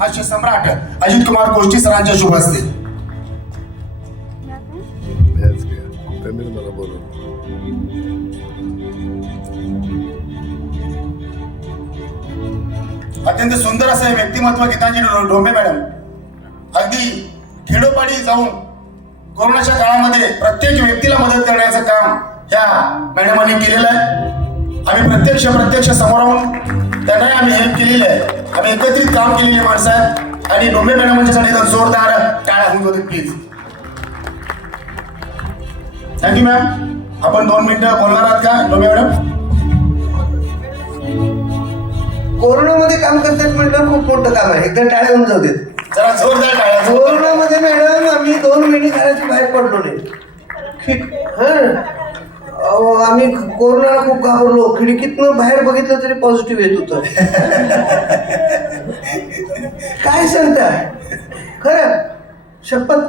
हास्य सम्राट अजित कुमार गोष्टी सरांच्या शुभ हस्ते. अत्यंत सुंदर असं व्यक्तिमत्व गीतांजली ढोंबे मॅडम अगदी खेडोपाडी जाऊन कोरोनाच्या काळामध्ये प्रत्येक व्यक्तीला मदत करण्याचं काम ह्या मॅडमांनी केलेलं आहे. आम्ही प्रत्यक्ष समोरून त्यांना आम्ही हेल्प केलेली आहे. आम्ही एकत्रित काम केलेली माणसं आहेत आणि ढोंबे मॅडमांच्यासाठी जोरदार टाळ्या होऊन होते प्लीज. Thank you ma'am. आपण 2 मिनिटं बोलणार आहात का ढोंबे मॅडम? कोरोनामध्ये काम करतात म्हटलं खूप मोठं काम आहे. एकदा टाळ्या होऊन जाऊ देत. जरा जोरदार टाळ्या. कोरोनामध्ये मॅडम आम्ही 2 महिने घराच्या बाहेर पडलो नाही. आम्ही कोरोनाला खूप घाबरलो. खिडकीतनं बाहेर बघितलं तरी पॉझिटिव्ह येत होतं. काय सांगता खरं शपथ.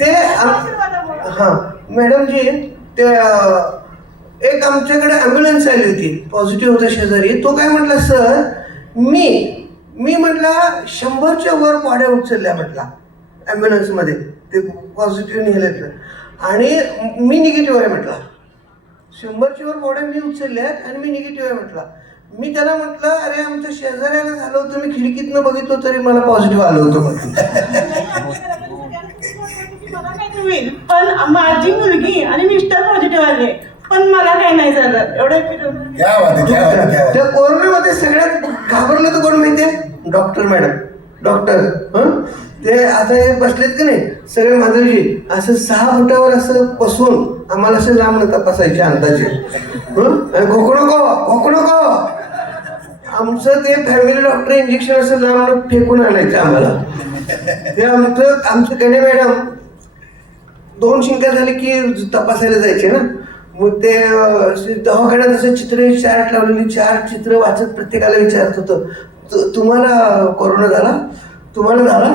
ते हां मॅडम जी ते एक आमच्याकडे ॲम्ब्युलन्स आली होती. पॉझिटिव्ह होता शेजारी. तो काय म्हटला सर मी म्हटला 100च्या वर बॉड्या उचलल्या म्हटला ॲम्ब्युलन्समध्ये ते पॉझिटिव्ह निघाले आणि मी निगेटिव्ह आहे म्हटला. 100च्या वर बॉड्या मी उचलल्यात आणि मी निगेटिव्ह आहे म्हटला. मी त्याला म्हटलं अरे आमच्या शेजाऱ्याला झालं होतं मी खिडकीतनं बघितलं तरी मला पॉझिटिव्ह आलं होतं म्हटलं. पण माझी मुलगी आणि मिस्टर पॉझिटिव्ह आले पण मला काही नाही झालं. एवढं त्या कोरोनामध्ये सगळ्यात घाबरलं तर कोण माहितीये? Doctor madam. डॉक्टर ते आता हे बसलेत का नाही सगळे माधवजी असं 6 फुटावर असं बसून आम्हाला असं लांब तपासायचे अंदाजे. आणि खोकू नको आमचं ते फॅमिली डॉक्टर इंजेक्शन असं लांब फेकून आणायचं आम्हाला. ते आमचं गणे मॅडम 2 शिंका झाले की तपासायला जायचे ना. मग ते दवाखान्यात असं चित्र चार्ट लावलेली 4 चित्र वाचत प्रत्येकाला विचारत होतं तुम्हाला कोरोना झाला? तुम्हाला झाला?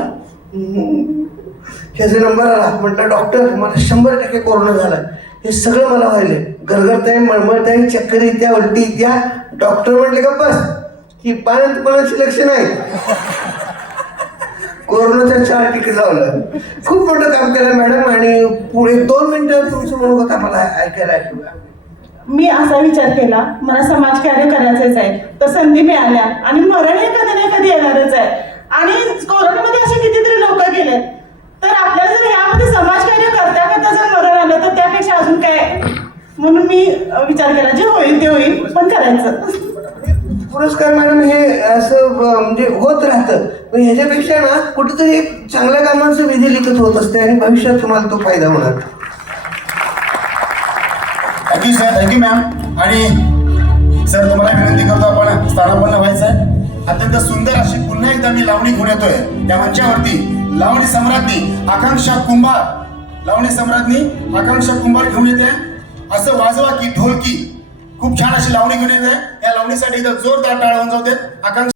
ह्याचा नंबर आला. म्हटलं डॉक्टर मला 100% कोरोना झाला. हे सगळं मला व्हायलंय. गरगरताय मळमळताय चक्कर येत्या उलटी येत्या. डॉक्टर म्हटले का बस ही पाण्यात लक्षण आहे. कोरोनाच्या 4 टिकीट लावलं. खूप मोठं काम केलं मॅडम. आणि पुढे 2 मिनिटं तुमचं म्हणून होता मला ऐकायला. मी असा विचार केला मला समाजकार्य करायचंच आहे तर संधी मिळाल्या आणि मरण हे कधी ना कधी येणारच आहे. आणि कोरोनामध्ये असे कितीतरी लोक गेले तर आपल्याला जर यामध्ये समाजकार्य करता जर मरण आलं तर त्यापेक्षा अजून काय. म्हणून मी विचार केला जे होईल ते होईल पण करायचं. पुरस्कार मॅडम हे असं म्हणजे होत राहतं पण ह्याच्यापेक्षा ना कुठेतरी एक चांगल्या कामांचं विधी लिखित होत असते आणि भविष्यात तुम्हाला तो फायदा होणार. Thank you sir. Thank you ma'am. आणि सर तुम्हाला विनंती करतो आपण स्थानापन्न व्हायचं आहे. अत्यंत सुंदर अशी पुन्हा एकदा मी लावणी घेऊन येतोय त्या मंचावरती. लावणी सम्राज्ञी आकांक्षा कुंभार. लावणी सम्राज्ञी आकांक्षा कुंभार घेऊन येते. असं वाजवा की ढोलकी. खूप छान अशी लावणी घेऊन येते. या लावणीसाठी जोरदार टाळ्या होऊन जाऊ देत. आकांक्षा